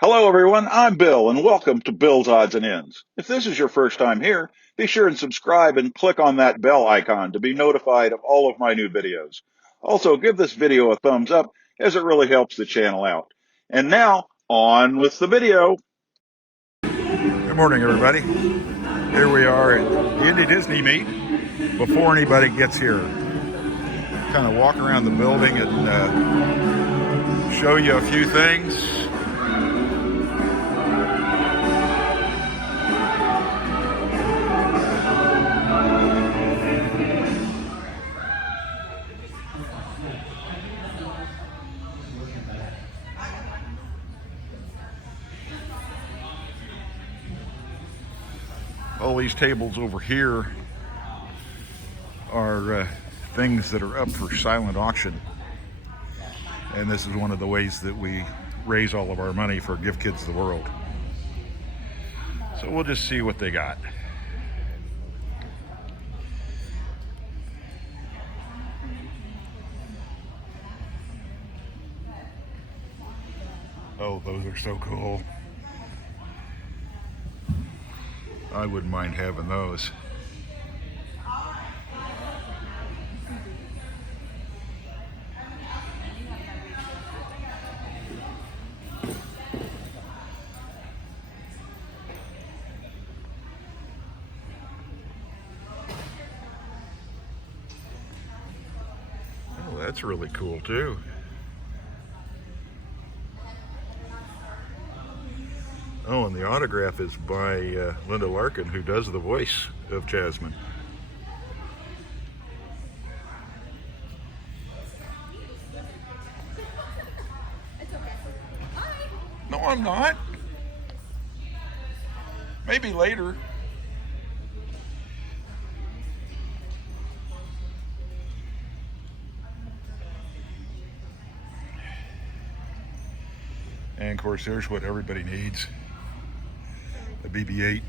Hello, everyone. I'm Bill, and welcome to Bill's Odds and Ends. If this is your first time here, be sure and subscribe and click on that bell icon to be notified of all of my new videos. Also, give this video a thumbs up as it really helps the channel out. And now, on with the video. Good morning, everybody. Here we are at the Indy Disney meet. Before anybody gets here, kind of walk around the building and show you a few things. All these tables over here are things that are up for silent auction. And this is one of the ways that we raise all of our money for Give Kids the World. So we'll just see what they got. Oh, those are so cool. I wouldn't mind having those. Oh, that's really cool too. Oh, and the autograph is by Linda Larkin, who does the voice of Jasmine. No, I'm not. Maybe later. And of course, there's what everybody needs. A BB-8.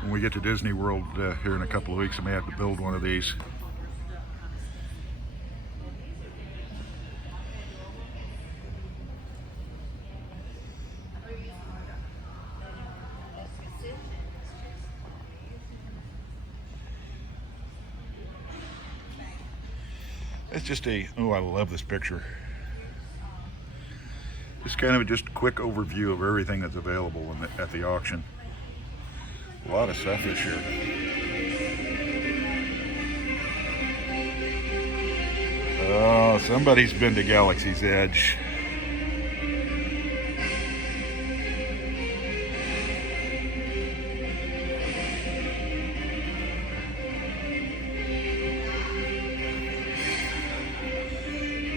When we get to Disney World here in a couple of weeks, I may have to build one of these. It's just oh, I love this picture. It's kind of just a quick overview of everything that's available at the auction. A lot of stuff this year. Oh, somebody's been to Galaxy's Edge.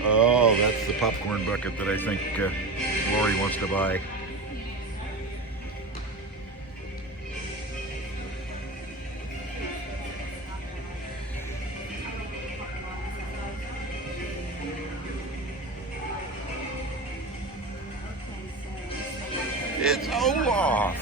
Oh, that's the popcorn bucket that I think Lori wants to buy. It's Olaf.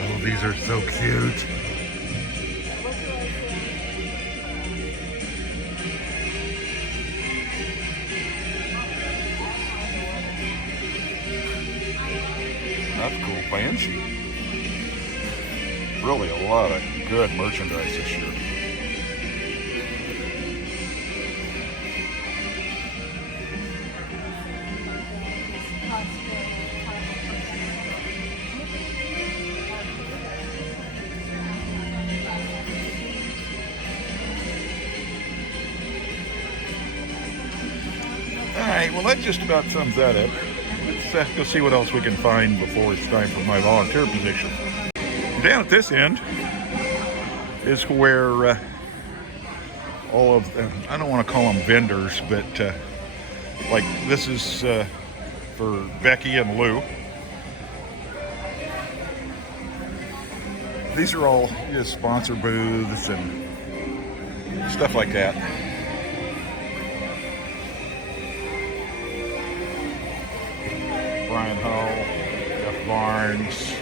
Oh, these are so cute. That's cool. Banshee. Really a lot of good merchandise this year. Alright, well that just about sums that up. Let's go see what else we can find before it's time for my volunteer position. Down at this end is where all of them, I don't want to call them vendors, but like this is for Becky and Lou. These are all just sponsor booths and stuff like that. Brian Hull, Jeff barns.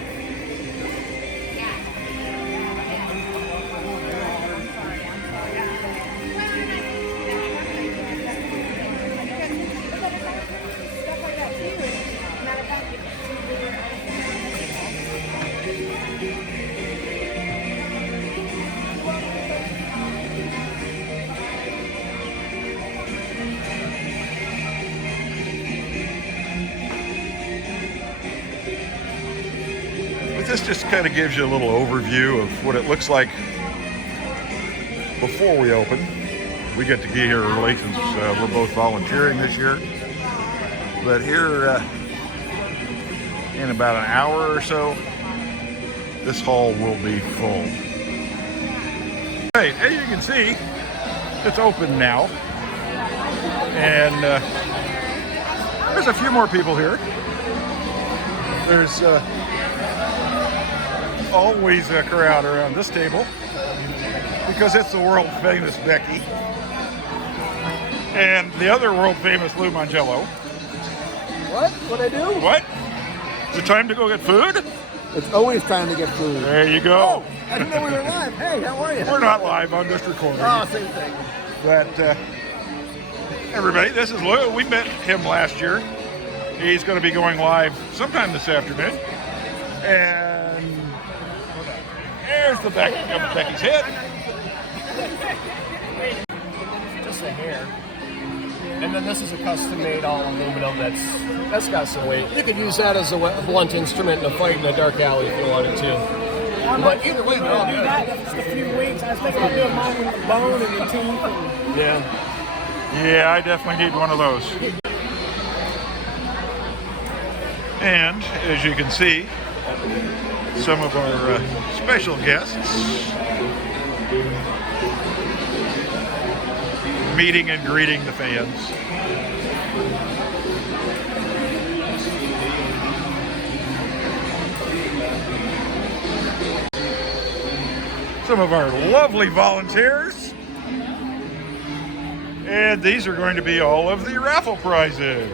This just kind of gives you a little overview of what it looks like before we open. We get to get here early since we're both volunteering this year. But here in about an hour or so, this hall will be full. Right, as you can see, it's open now. And there's a few more people here. There's always a crowd around this table because it's the world famous Becky and the other world famous Lou Mangello. What? What'd I do? What? Is it time to go get food? It's always time to get food. There you go. Oh, I didn't know we were live. Hey, how are you? We're not live, I'm just recording. Oh, same thing. But everybody, this is Lou. We met him last year. He's going to be going live sometime this afternoon. And there's the back of Becky's head. Just the hair. And then this is a custom-made all aluminum that's got some weight. You could use that as a blunt instrument in a fight in a dark alley if you wanted to. But either way, they're all good. Just a few weeks. I was thinking about doing mine with the bone and the teeth. Yeah. Yeah, I definitely need one of those. And as you can see, some of our special guests meeting and greeting the fans. Some of our lovely volunteers. And these are going to be all of the raffle prizes.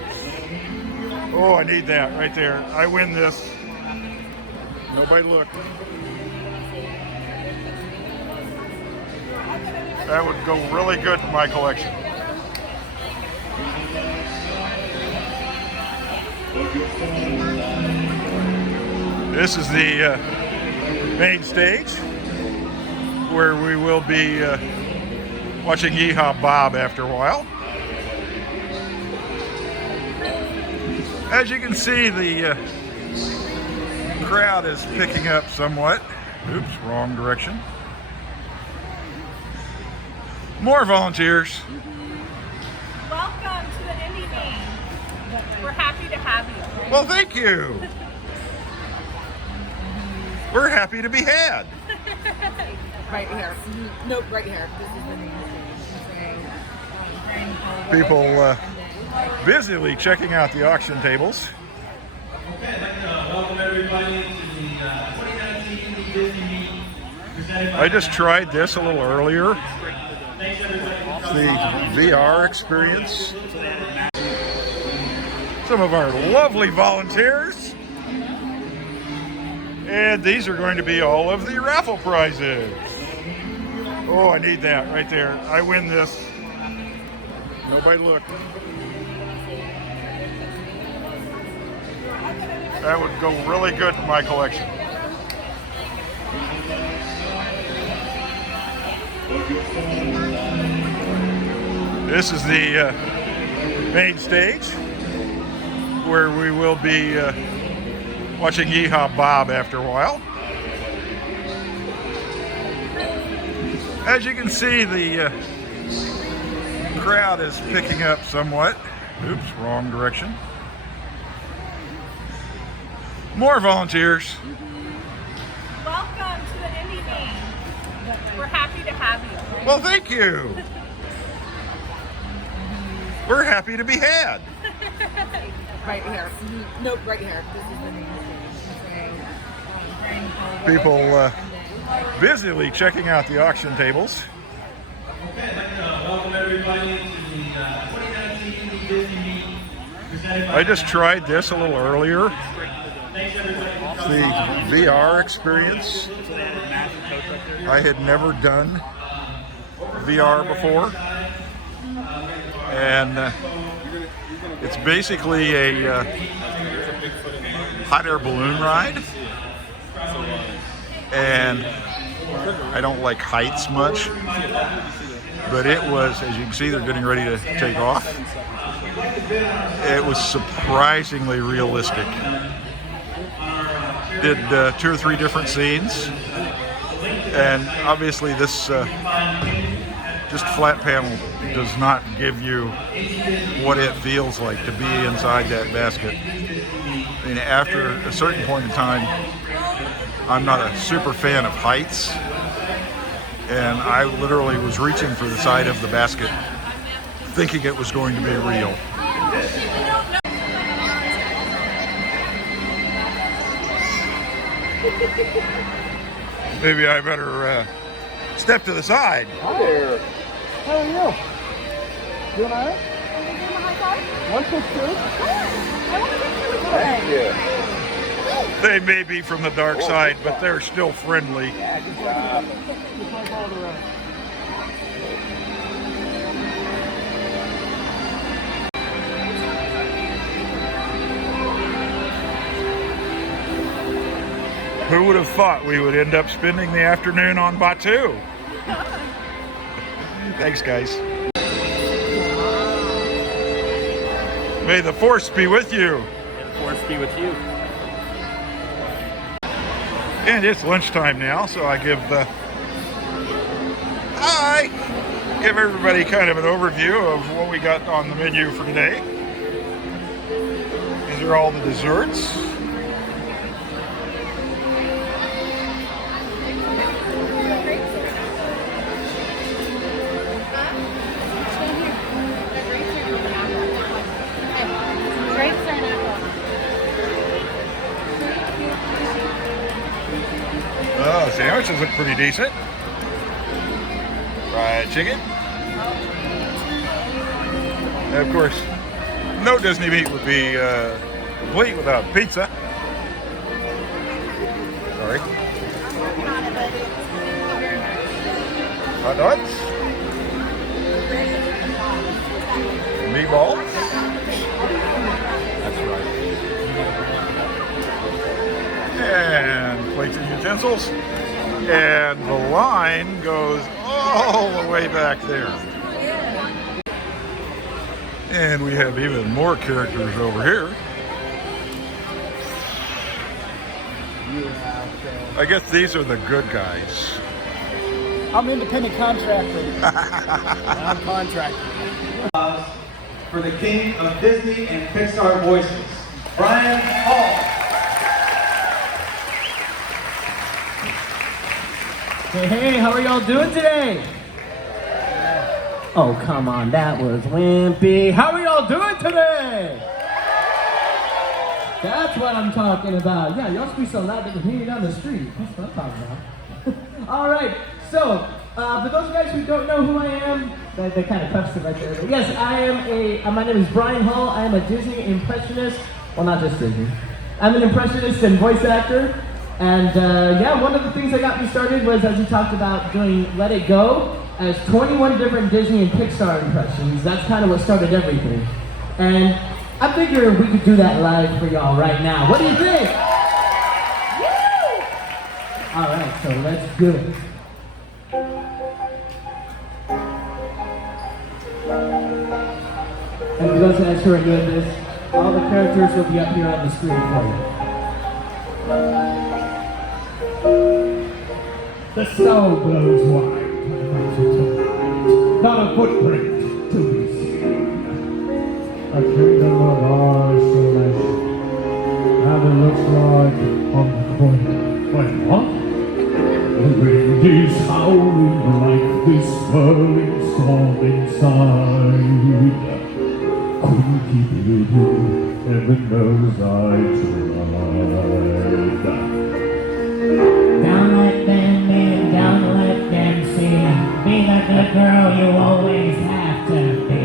Oh, I need that right there. I win this. Nobody look. That would go really good in my collection. This is the main stage where we will be watching Yeehaw Bob after a while. As you can see, the crowd is picking up somewhat. Oops, wrong direction. More volunteers. Welcome to the Indy game. We're happy to have you. Well, thank you. We're happy to be had. Right here. Nope, right here. This is the name. People busily checking out the auction tables. Welcome everybody to the 2019 Indy Disney meet. I just tried this a little earlier. Thanks everybody for The VR experience. Some of our lovely volunteers. And these are going to be all of the raffle prizes. Oh, I need that right there. I win this. Nobody look. That would go really good in my collection. This is the main stage where we will be watching Yeehaw Bob after a while. As you can see, the crowd is picking up somewhat. Oops, wrong direction. More volunteers. Welcome to the Indy game. We're happy to have you. Well, thank you. We're happy to be had. Right here. Nope, right here. This is the name. People busily checking out the auction tables. welcome everybody to the 2019 Indy Disney meet. I just tried this a little earlier. The VR experience. I had never done VR before, and it's basically a hot air balloon ride, and I don't like heights much, but it was, as you can see, they're getting ready to take off. It was surprisingly realistic. Did 2 or 3 different scenes, and obviously this just flat panel does not give you what it feels like to be inside that basket. I mean, after a certain point in time, I'm not a super fan of heights, and I literally was reaching for the side of the basket thinking it was going to be real. Maybe I better step to the side. Hi there. How are you? Doing all right? One plus two. Thank you. They may be from the dark side, but they're still friendly. Yeah, just like all the rest. Who would have thought we would end up spending the afternoon on Batu? Thanks, guys. May the force be with you. May the force be with you. And it's lunchtime now, so I give everybody kind of an overview of what we got on the menu for today. These are all the desserts. Sandwiches look pretty decent. Fried chicken. And of course, no Disney meat would be complete without pizza. Sorry. Hot dogs. Meatballs. That's right. And plates and utensils. And the line goes all the way back there. And we have even more characters over here. I guess these are the good guys. I'm independent contractor. I'm contractor. For the king of Disney and Pixar voices, Brian Hall. Hey, how are y'all doing today? Oh, come on, that was wimpy. How are y'all doing today? That's what I'm talking about. Yeah, y'all speak so loud they can hear you down the street. That's what I'm talking about. All right, so for those guys who don't know who I am, they kind of touched it right there. But yes, my name is Brian Hall. I am a Disney impressionist. Well, not just Disney. I'm an impressionist and voice actor. And yeah, one of the things that got me started was, as you talked about, doing Let It Go as 21 different Disney and Pixar impressions. That's kind of what started everything. And I figured we could do that live for y'all right now. What do you think? Woo! All right, so let's do it. And for those guys who are doing this, all the characters will be up here on the screen for you. The snow blows wide, not a footprint to be seen. A kingdom of isolation, and it looks like on the corner. Wait, what? The wind is howling like this swirling storm inside. Couldn't keep it in, heaven knows I tried. Don't let them in, don't let them see. Be the good girl you always have to be.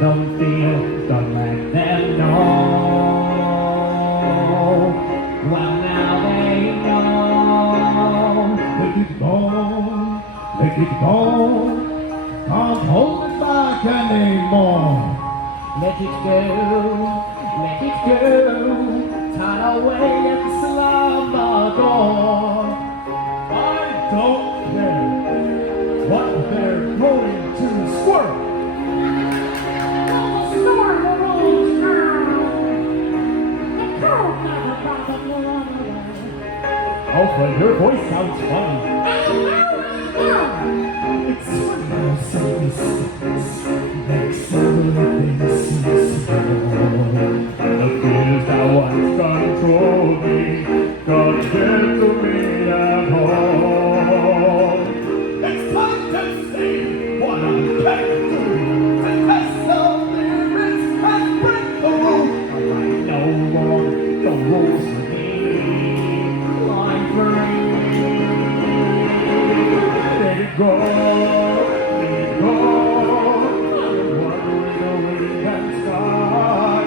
Don't feel, don't let them know. it go, let it go. Can't hold it back anymore. Let it go, let it go. Tied away in slumber. I don't care what they're going to squirrel. Oh, but your voice sounds funny. It's one of those things makes everything seem small. The fears that once controlled me don't get to me at all. It's time to see what I can do to test the limits and break the rules. I know more the rules for me. I'm free. Let it go, let it go. I'm wandering away and sky.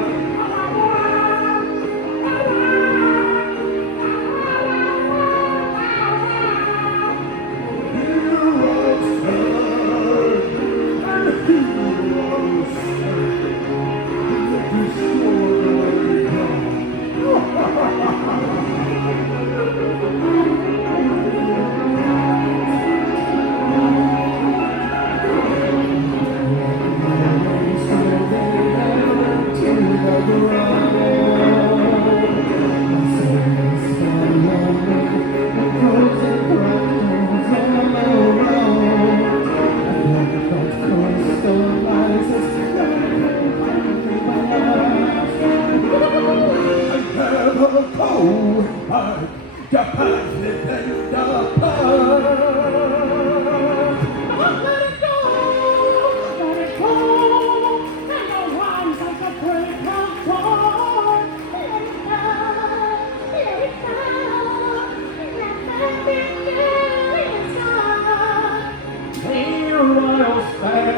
Heroes turn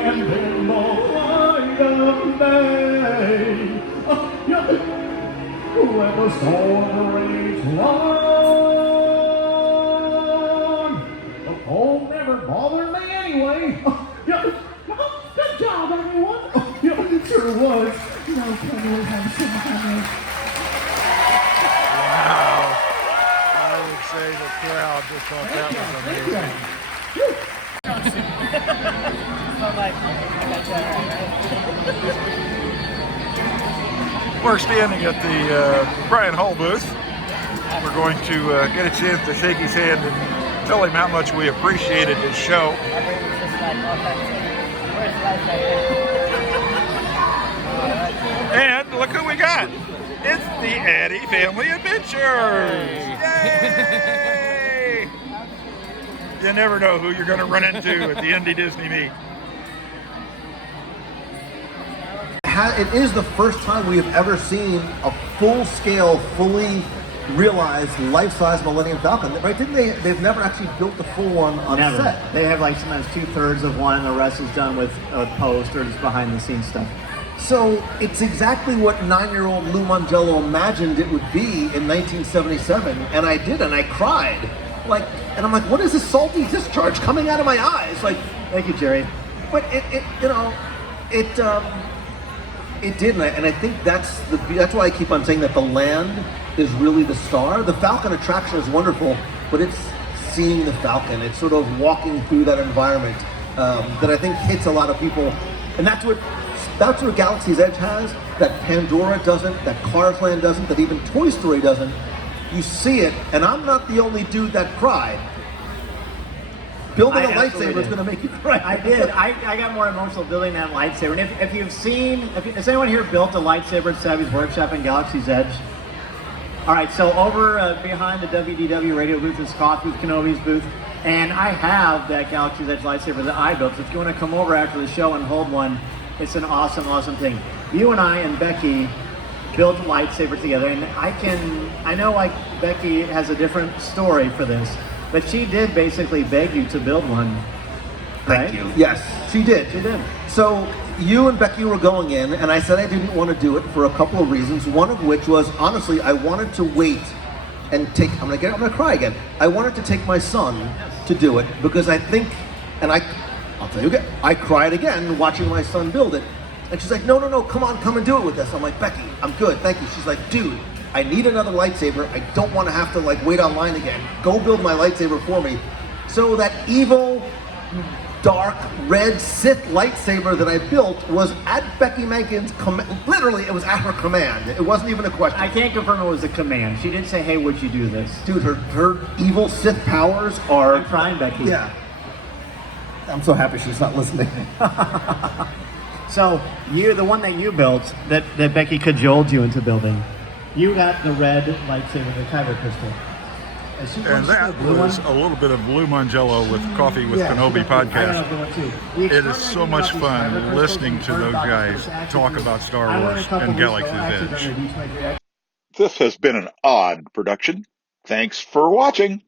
and heroes Whoever's on the range long, the cold never bothered me anyway. Good job, everyone. It sure was. No, Kenny, I'm so happy. Wow. I would say the crowd just thought that was amazing. We're standing at the Brian Hall booth. We're going to get a chance to shake his hand and tell him how much we appreciated his show. And look who we got. It's the Addy Family Adventures. Yay! You never know who you're going to run into at the Indy Disney meet. It is the first time we have ever seen a full-scale, fully realized, life-size Millennium Falcon, right? Didn't they? They've never actually built the full one on set. They have like sometimes 2/3 of one, and the rest is done with posters, behind-the-scenes stuff. So it's exactly what 9-year-old Lou Mangello imagined it would be in 1977, and I did, and I cried. Like, and I'm like, what is this salty discharge coming out of my eyes? Like, thank you, Jerry. But it did, and I think that's why I keep on saying that the land is really the star. The Falcon attraction is wonderful, but it's seeing the Falcon. It's sort of walking through that environment that I think hits a lot of people, and that's what Galaxy's Edge has, that Pandora doesn't, that Cars Land doesn't, that even Toy Story doesn't. You see it, and I'm not the only dude that cried. Building a lightsaber is going to make you cry. I did. I got more emotional building that lightsaber. And if you've seen, has anyone here built a lightsaber at Savvy's Workshop in Galaxy's Edge? All right, so over behind the WDW radio booth is Scott booth, Kenobi's booth, and I have that Galaxy's Edge lightsaber that I built. So if you want to come over after the show and hold one, it's an awesome, awesome thing. You and I and Becky built a lightsaber together, and I know like Becky has a different story for this. But she did basically beg you to build one, right? Thank you. Yes, she did. She did. So you and Becky were going in, and I said I didn't want to do it for a couple of reasons. One of which was, honestly, I wanted to wait and I'm gonna cry again. I wanted to take my son to do it because I think, and I'll tell you again, I cried again watching my son build it. And she's like, no, come on, come and do it with us. I'm like, Becky, I'm good, thank you. She's like, dude, I need another lightsaber. I don't want to have to like wait online again. Go build my lightsaber for me. So that evil, dark, red Sith lightsaber that I built was at Becky Mankin's command. Literally, it was at her command. It wasn't even a question. I can't confirm it was a command. She didn't say, hey, would you do this? Dude, her evil Sith powers are... I'm trying, Becky. Yeah. I'm so happy she's not listening. So, the one that you built, that Becky cajoled you into building, you got the red lightsaber, the kyber crystal. And that was a little bit of Lou Mangello with Coffee with Kenobi podcast. It is so much fun listening to those guys talk about Star Wars and Galaxy's Edge. This has been an odd production. Thanks for watching.